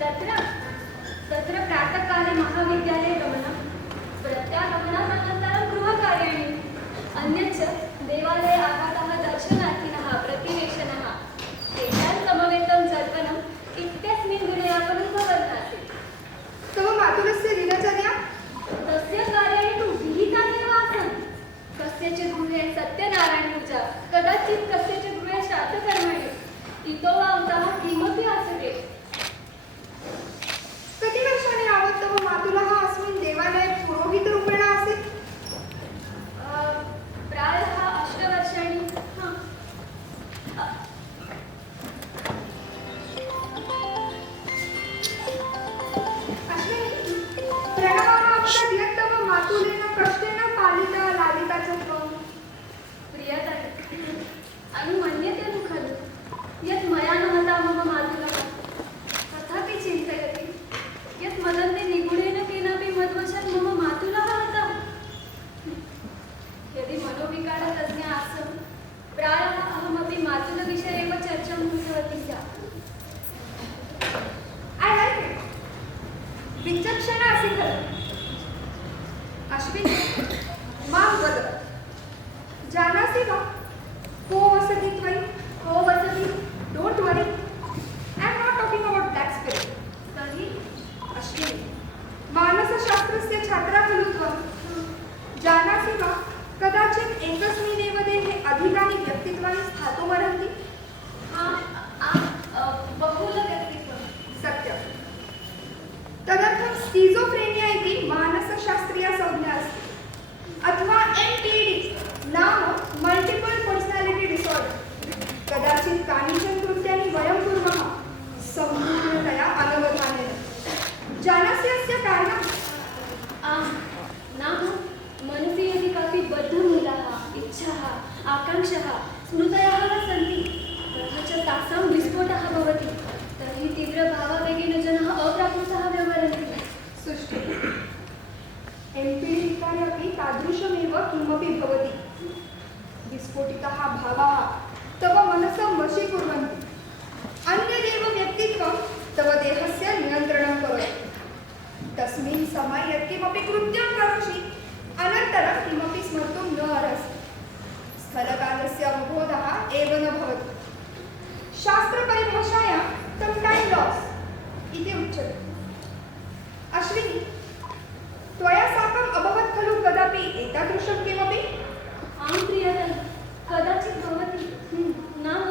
तत्र तत्र प्रातःकाले महाविद्यालये गमनं, प्रत्यागमनानन्तरं गृहकार्याणि, अन्यच्च देवालये आगताः दर्शनार्थिनः प्रतिवेशनः, तेषां समवेतं जल्पनम् इत्यस्मिन् दिनयापनं भवन् आसीत्। तव मातुलस्य दिनचर्या? तस्य कार्याणि तु विहितानि एव आसन्। कस्यचित् गृहे सत्यनारायणपूजा, कदाचित् कस्यचित् गृहे श्राद्धकर्माणि, इतो वा उतः किमपि आचरेत्। कति वर्षाणि यावत् तव मातुलः अस्मिन् देवालये पुरोहितरूपेण आसीत्? प्रायः 8 वर्षाणि। अश्विनी, प्रणवः अवदत् यत् तव मातुलेन कष्टेन पालिता लालिता च त्वं। प्रियतरे, अनुमन्यते तु खलु यत् मया न हता मम मातुलः। तथापि चिन्तयति यत् मदन्ते निगूढेन केनापि मद्वशात् मम मातुलः हतः। यदि मनोविकारतज्ञा आसं, प्रायः अहमपि मातुलविषये एव चर्चां कृतवती स्यात्। I like it. विचक्षणा असि खलु। अश्विनी, मां वद, जानासि वा को वसति त्वयि? को वसति? Don't worry. I am not talking about black spirit. तर्हि अश्विनी, मानसशास्त्रस्य छात्रा खलु त्वं? जानासि वा कदाचित् एकस्मिन्नेव देहे अधिकानि व्यक्तित्वानि स्थातुमर्हन्ति? बहुलव्यक्तित्वं। सत्यं। तदर्थं स्किज़ोफ्रेनिया इति मानसशास्त्रीया संज्ञा अस्ति, अथवा MPD नाम मल्टिपल पर्सनालिटी डिसऑर्डर। कदाचित् कानिचन कृत्यानि वयं कुर्मः सम्पूर्णतया अनवधानेन। जानासि अस्य कारणम्? आम्, नाम मनसि यदि कापि बद्धमूलाः, इच्छाः, आकाङ्क्षाः, स्मृतयः वा सन्ति, तथा च तासां विस्फोटः भवति, तर्हि तीव्रभावावेगेन जनाः अप्राकृताः व्यवहरन्ति। सुष्ठुः। MPD अपि तादृशमेव किमपि भवति। विस्फोटिताः भावाः तव मनसं वशीकुर्वन्ति। अन्यदेव व्यक्तित्वं तव देहस्य नियन्त्रणं करोति। तस्मिन् समये यत्किमपि कृत्यं करोषि, अनन्तरं किमपि स्मर्तुं न अर्हसि। स्थलकालस्य अवबोधः एव न भवति। शास्त्रपरिभाषायां तं टाइम लॉस इति उच्यते। अश्विनी, त्वया साकम् अभवत् खलु कदापि एतादृशं किमपि? आं प्रियतम, कदाचित् भवति। नाम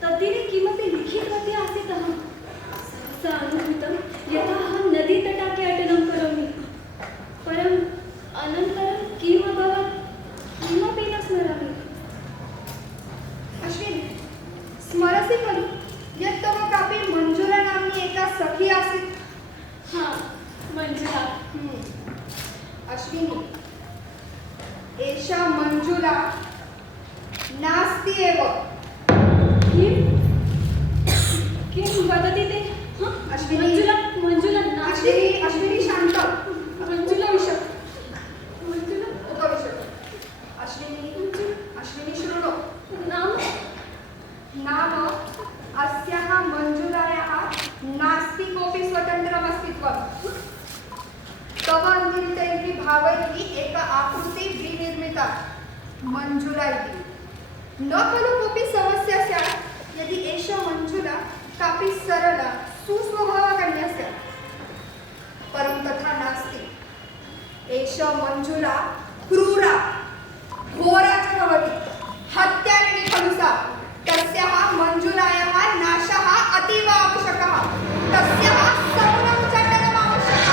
तद्दिने किमपि लिखितवती आसीत् अहं। सहसा अनुभूतं यथा अहं नदीतटाके अटनं करोमि। परम् अनन्तरं किम् अभवत् किमपि न स्मरामि। अश्विनी, स्मरसि खलु यत् तव कापि मञ्जुला नाम्नी एका सखी आसीत्? मञ्जुला। अश्विनी, एषा मञ्जुला नास्ति एव। किं वदति ते? अश्विनी, मञ्जुला नास्ति। अश्विनी शान्तं। मञ्जुला विषय। मञ्जुला उपविशतु। अश्विनी शृणु। नाम अस्याः मञ्जुलायाः नास्ति कोऽपि स्वतन्त्रम् अस्तित्वम्। तव अन्तरितैः भावैः एका आकृतिः विनिर्मिता मञ्जुला इति। न खलु कोऽपि समस्या स्यात् यदि एषा मञ्जुला कापि सरला सुस्वभावा कन्या स्यात्। परं तथा नास्ति। एषा मञ्जुला क्रूरा घोरा च भवति। हत्यारिणी खलु सा। तस्याः मञ्जुलायाः नाशः अतीव आवश्यकः। तस्याः सगुणं उच्चाटनम् आवश्यकम्।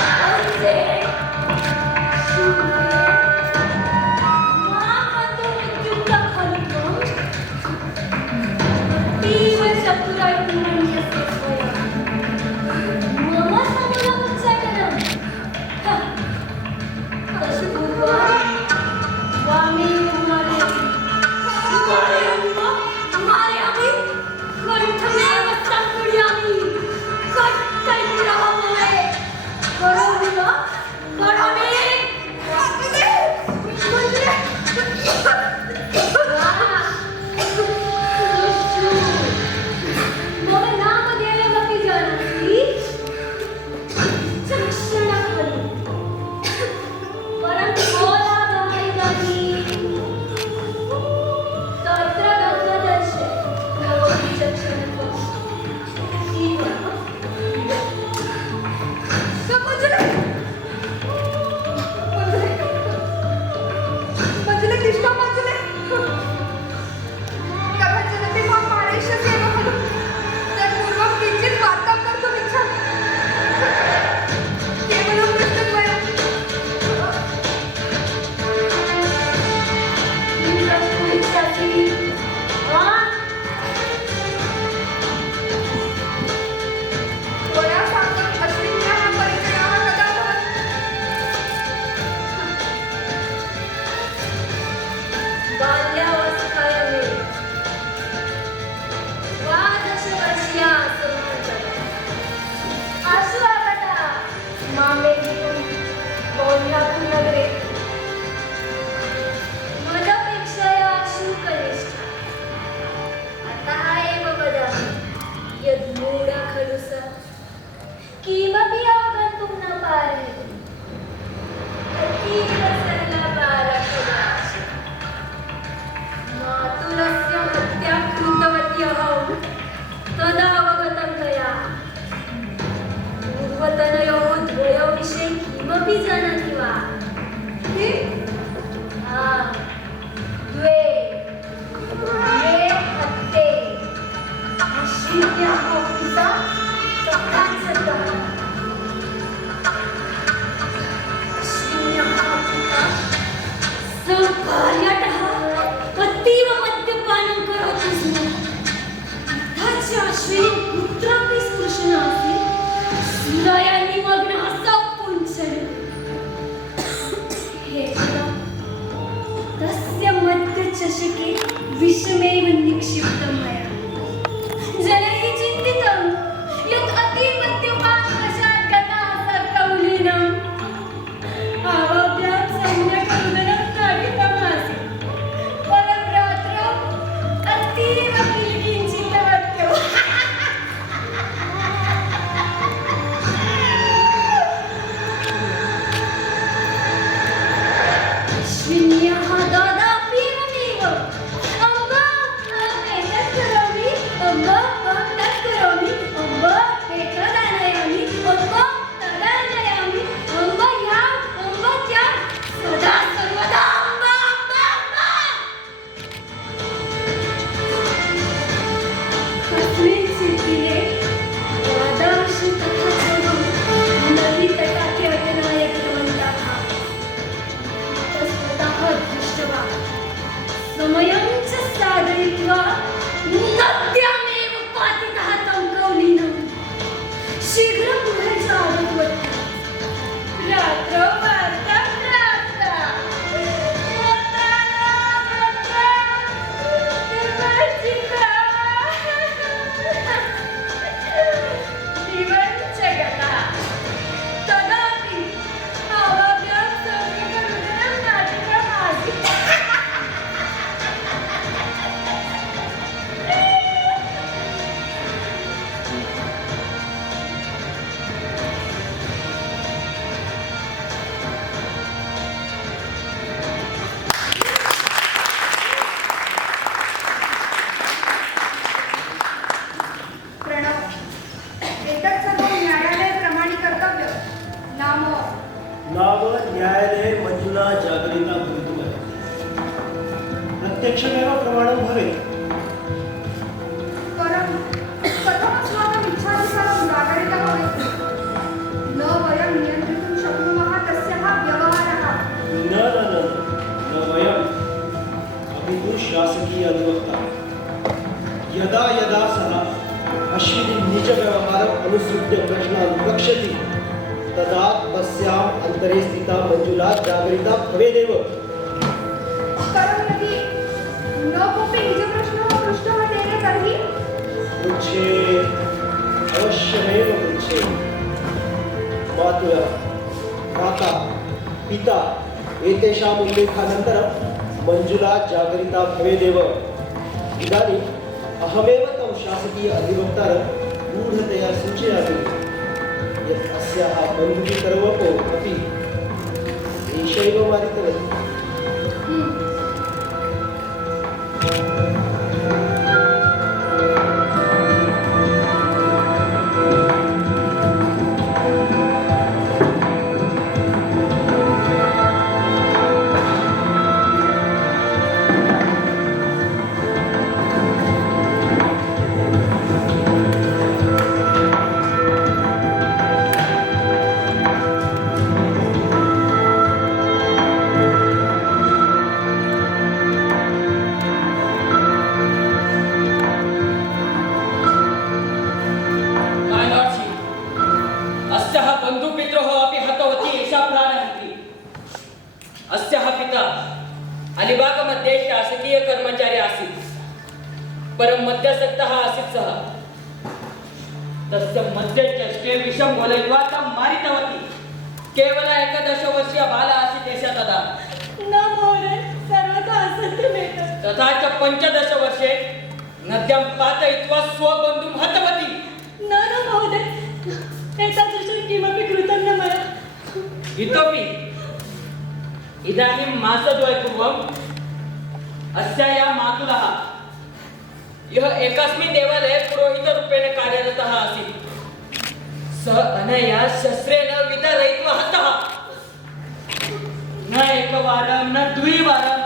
किमपि जानाति वा? किं? द्वे हत्ते अश्विन्याः पिता तथा सतः अश्विन्याः पिता सकार्यतः अतीव मद्यपानं करोति स्म। तथा च अश्विनी कुत्रापि स्पृशन् आसीत् सुराया निमग्नः सपुञ्चन्। एकदा तस्य मद्यचषके विषमेव निक्षिप्तं मया। जनैः चिन्तितं यत् अतिमद्यपानवशात् गतः स कौलीनम्। आवाभ्यां सम्यक् रुदनं ताडितमासीत्, परं रात्रौ अतीव किञ्चितवत्यौ। अश्विन्याः दादापि एवमेव। अम्ब एतत् करोमि, अम्ब तत् करोमि, अम्ब एतत् आनयामि, अम्ब तदानयामि, अम्ब ह्या, अम्ब त्या, सदा सर्वदा अम्ब अम्ब अम्ब। कस्मिंश्चित् दिने दादांशु तथा सर्वं नदीतटाके अटनाय गतवन्तः। तस्वतः दृष्ट्वा समयं च साधयित्वा नद्यामेव पातितः तं कौलीनं। शीघ्रं गृहे च आगतवती। रात्रौ वार्ता प्राप्ता। विवर्जिता। दिवञ्च गता। तदापि आवाभ्यां सम्यक् रुदनं नाटितमासीत्। प्रणव, एतत् सर्वं न्यायालयप्रमाणे कर्तव्य। नाम न्यायालये मंजुला जागरिता भवितुमर्हति। प्रत्यक्षमेव प्रमाणं भवेत्। परं कथमस्माकम् इच्छानुसारं जागरिता भवेत्? न वयं नियन्त्रितुं शक्नुमः तस्याः व्यवहारः। न वयम् अपि तु शासकीय अधिवक्ता। यदा यदा सः अश्विनी निजव्यवहारम् अनुसृत्य प्रश्नान् वक्ष्यति तदा तस्याम् अन्तरे स्थिता मंजुला जागरिता भवेदेव। परं यदि न कोऽपि निजप्रश्नः पृष्टः तेन तर्हि पृच्छेत्, अवश्यमेव पृच्छेत्। मातुलः, भ्राता, पिता एतेषाम् उल्लेखानन्तरं मंजुला जागरिता भवेदेव। इदानीम् अहमेव तं शासकीय अधिवक्तारं गूढतया सूचयामि यत् अस्याः बन्धुवितरवपो अपि एषैव मारितवती। अस्याः पिता अलिबागमध्ये शासकीय कर्मचारी आसीत्, परं मद्यासक्तः आसीत् सः। तस्य मद्यचषके विषं घोलयित्वा तं मारितवती। केवल 11 वर्षीय बाला आसीत् एषा तदा। न महोदय, सर्वथा असत्यमेतत्। तथा च 15 वर्षे नद्यां पातयित्वा स्वबन्धुं हतवती। न महोदय, एतादृशं किमपि कृतं न मया। इतोपि इदानीं मासद्वयपूर्वम् अस्याः मातुलः, यः एकस्मिन् देवालये पुरोहितरूपेण कार्यरतः आसीत्, सः अनया शस्त्रेण वितरयित्वा हतः। न एकवारं न द्विवारं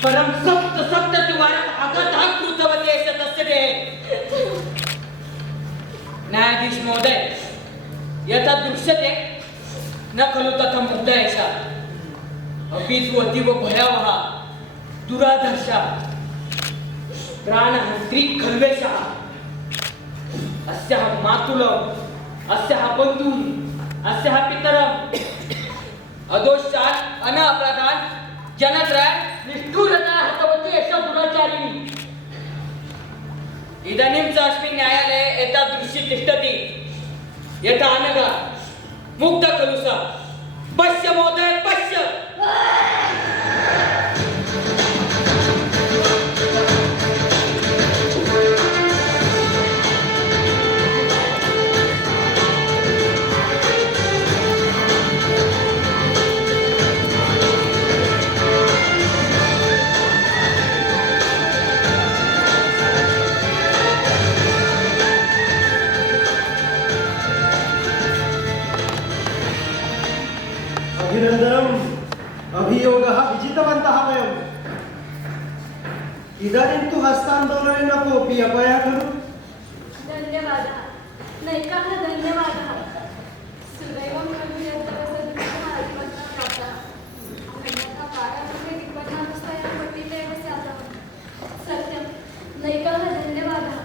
परं सप्तसप्ततिवारम् अगतः कृतवती एष तस्य देहे। न्यायाधीश महोदय, यथा दृश्यते न खलु तथा मुग्धा एषा, अपि तु अतीव भयावहा दुराधर्षा प्राणहन्त्री खल्वेषः। अस्याः मातुलम्, अस्याः बन्धून्, अस्याः पितरम् अदोषात् अनापराधान् जनत्रय निष्ठुरता हतवती एषा दुराचारिणी। इदानीं च अस्मिन् न्यायालये एतादृशी तिष्ठति यथा अनघा मुग्धा खलु सा। पश्य महोदय, पश्य। अभिनन्दनम्। अभियोगः विजितवन्तः वयम्। इदानीं तु हस्तान्दोलनेन कोऽपि अपयः खलु। धन्यवादः, नैकाः धन्यवादः। सुदैवं खलु यद्दवसदृशः अधिवत्ता प्राप्तः। अन्यथा पारामध्ये दिग्बधावस्थायां पतिते एव स्यातः। सत्यं, नैकाः धन्यवादः।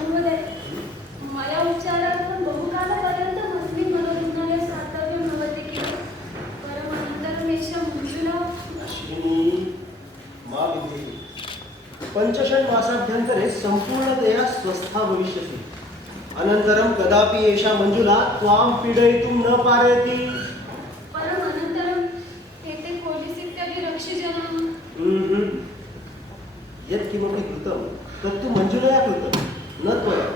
महोदय, मया उपचारार्थं बहुकालपर्यन्तम् अस्मिन् मनोरुग्णालये स्थातव्यं भवति किल, परम् अनन्तरम् एषा मंजुला अश्विनी, मा विधेहि। 5-6 मासाभ्यन्तरे सम्पूर्णतया स्वस्था भविष्यसि। अनन्तरं कदापि एषा मञ्जुला त्वां पीडयितुं न पारयति। परम् अनन्तरम् एते पोलिस् इत्यादि रक्षिजनाः। यत्किमपि कृतं तत्तु मञ्जुलया कृतं, न त्वया।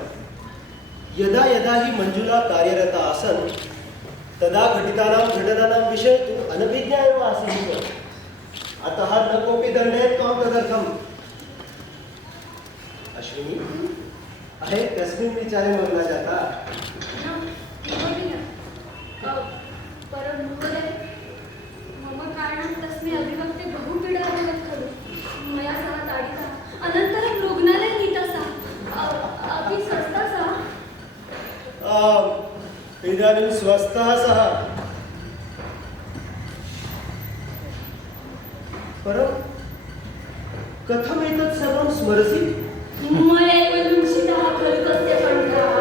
यदा यदा हि मञ्जुला कार्यरता आसन् तदा घटितानां घटनानां विषये तु अनभिज्ञा एव आसीत्। अतः न कोऽपि दण्डयेत् त्वां तदर्थम्। अश्विनी, अहे कस्मिन् विचारे मग्ना जाता? किमपि न। परं महोदय, मम कारणात् तस्मै अभिवक्ते बहु पीडा अभवत् खलु। मया सः ताडितः, अनन्तरं रुग्णालये नीता सा। अपि स्वस्था सा। इदानीं स्वस्थः सः। परं कथम् एतत् सर्वं स्मरसि? मयैव लुण्ठितः खलु तस्य कण्ठः।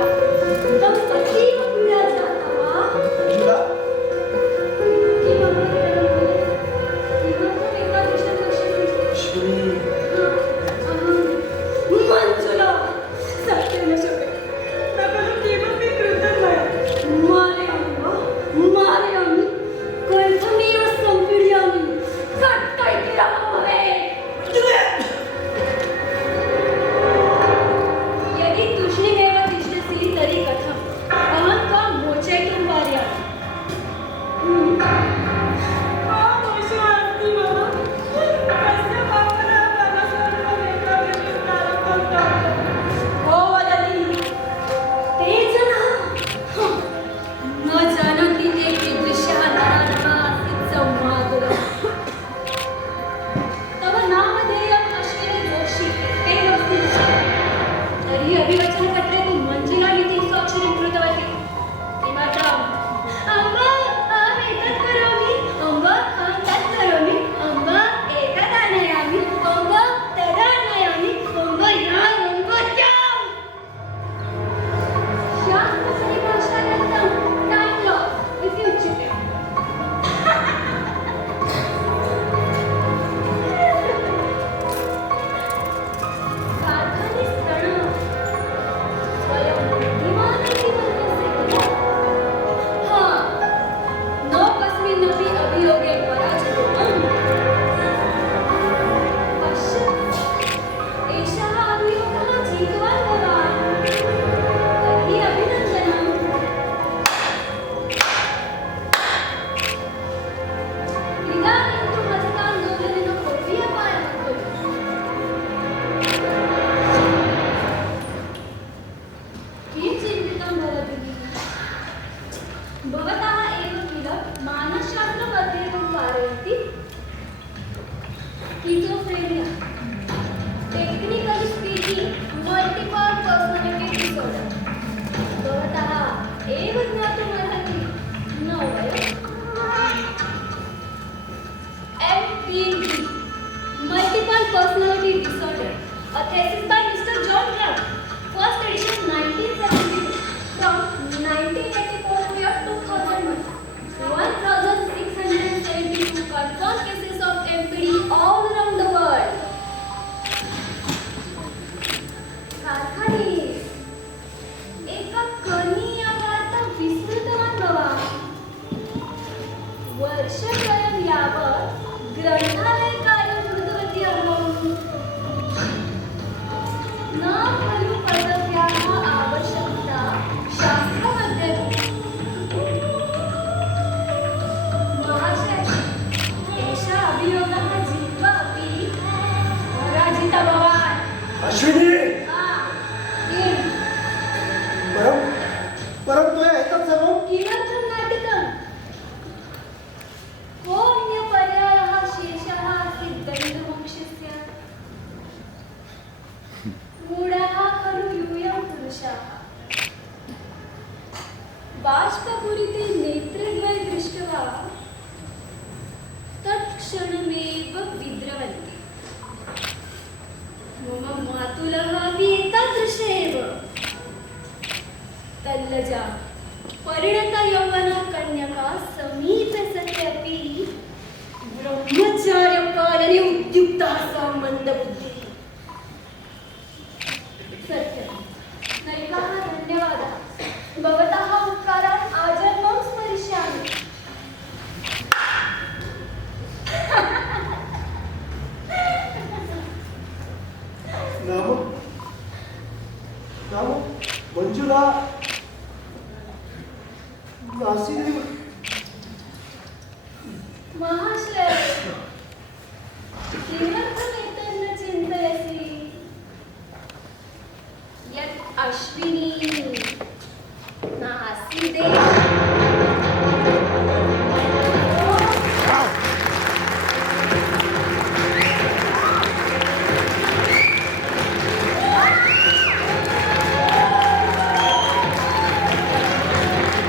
तं अतीव पीडा जाता। मञ्जुला, किमपि न महोदय। किमर्थम् एतादृशं पश्यति? अश्विनी, मंजुला, सत्येन शक्यते। न खलु किमपि कृतं मया। मारयामि, कण्ठमेव सम्पीडयामि। कट्टयितुं भवेत्। Schizophrenia, technically speaking, multiple personality disorder. भवतः एव ज्ञातुमर्हति, न वयम्? MPD, multiple personality disorder, a thesis by Mr. John Brown, first edition 1972, from 1984 to 2001. 1,672 confirmed cases of MPD all around the world. Karkhanis एका कनिया वार्ता विस्तृतवान बवा. वर्षत्रयं यावत् ग्रंथालय कार्य कृतवती अहं. न खलु पदव्याः आवश्यकता शास्त्रमध्ये. महाशय, एषा अभियोगः जित्वा अपि पराजिता भवान्. अश्विनी किं? परं त्वया एतत् सर्वं किमर्थं नाटिकम्? कोऽन्यपर्यायः शेषः आसीत् दण्डमोक्षस्य? मूढाः खलु यूयं पुरुषाः. बाष्पपूरिते नेत्रेद्वय दृष्ट्वा तत्क्षणमेव विद्रवन्ति. मम मातुलः अपि एतादृश एव. तल्लजा परिणतयौवना कन्यका समीपे सत्यपि ब्रह्मचार्यपालने उद्युक्ता सा मन्दबुद्धिः. सत्यं नैकाः धन्यवादाः. भवतः उपकारान् आजन्मं स्मरिष्यामि. नाम मंजुला नासीदेव. महाशय, किमर्थमेतन्न चिन्तयसि? यत् अश्विनी नासीदेव